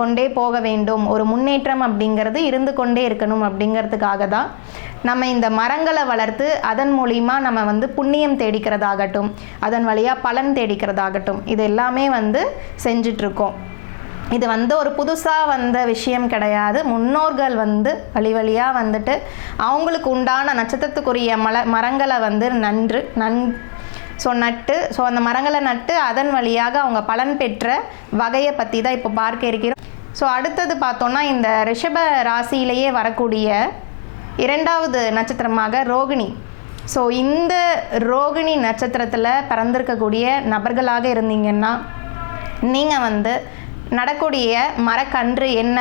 கொண்டே போக வேண்டும். ஒரு முன்னேற்றம் அப்படிங்கிறது இருந்து கொண்டே இருக்கணும் அப்படிங்கிறதுக்காக தான் நம்ம இந்த மரங்களை வளர்த்து அதன் மூலிமா நம்ம வந்து புண்ணியம் தேடிக்கிறதாகட்டும் அதன் வழியாக பலன் தேடிக்கிறதாகட்டும் இது எல்லாமே வந்து செஞ்சிட்ருக்கோம். இது வந்து ஒரு புதுசாக வந்த விஷயம் கிடையாது. முன்னோர்கள் வந்து வழி வழியாக வந்துட்டு அவங்களுக்கு உண்டான நட்சத்திரத்துக்குரிய மல மரங்களை வந்து நன்று நன் ஸோ நட்டு ஸோ அந்த மரங்களை நட்டு அதன் வழியாக அவங்க பலன் பெற்ற வகையை பற்றி தான் இப்போ பார்க்க இருக்கிறோம். ஸோ அடுத்தது பார்த்தோன்னா இந்த ரிஷப ராசியிலேயே வரக்கூடிய இரண்டாவது நட்சத்திரமாக ரோகிணி. ஸோ இந்த ரோகிணி நட்சத்திரத்தில் பிறந்திருக்கக்கூடிய நபர்களாக இருந்தீங்கன்னா நீங்கள் வந்து நடக்கூடிய மரக்கன்று என்ன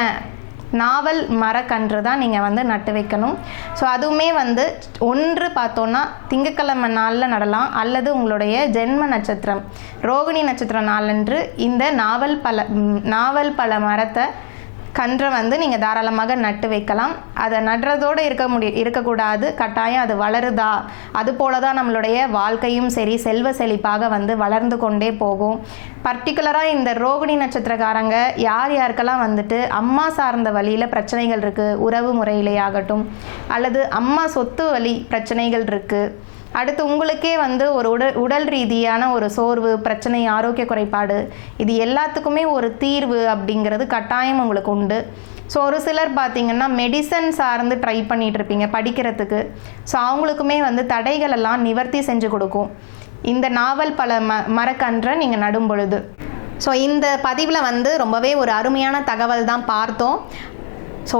நாவல் மரக்கன்று தான் நீங்கள் வந்து நட்டு வைக்கணும். ஸோ அதுவுமே வந்து ஒன்று பார்த்தோன்னா திங்கக்கிழமை நாளில் நடலாம் அல்லது உங்களுடைய ஜென்ம நட்சத்திரம் ரோகிணி நட்சத்திர நாளன்று இந்த நாவல் பல நாவல் பல மரத்தை கன்றை வந்து நீங்கள் தாராளமாக நட்டு வைக்கலாம். அதை நடுறதோடு இருக்க முடிய இருக்கக்கூடாது. கட்டாயம் அது வளருதா? அது போல தான் நம்மளுடைய வாழ்க்கையும் சரி செல்வ செழிப்பாக வந்து வளர்ந்து கொண்டே போகும். பர்டிகுலராக இந்த ரோகிணி நட்சத்திரக்காரங்க யார் யாருக்கெல்லாம் வந்துட்டு அம்மா சார்ந்த வழியில் பிரச்சனைகள் இருக்குது உறவு முறையிலே ஆகட்டும். அல்லது அம்மா சொத்து வழி பிரச்சனைகள் இருக்குது அடுத்து உங்களுக்கே வந்து ஒரு உடல் உடல் ரீதியான ஒரு சோர்வு பிரச்சனை ஆரோக்கிய குறைபாடு இது எல்லாத்துக்குமே ஒரு தீர்வு அப்படிங்கிறது கட்டாயம் உங்களுக்கு உண்டு. ஸோ ஒரு சிலர் பார்த்தீங்கன்னா மெடிசன் சார்ந்து ட்ரை பண்ணிட்டு இருப்பீங்க படிக்கிறதுக்கு. ஸோ அவங்களுக்குமே வந்து தடைகள் எல்லாம் நிவர்த்தி செஞ்சு கொடுக்கும். இந்த நாவல் பல ம மரக்கன்றை நீங்கள் நடும் பொழுது. ஸோ இந்த பதிவில் வந்து ரொம்பவே ஒரு அருமையான தகவல் தான் பார்த்தோம். ஸோ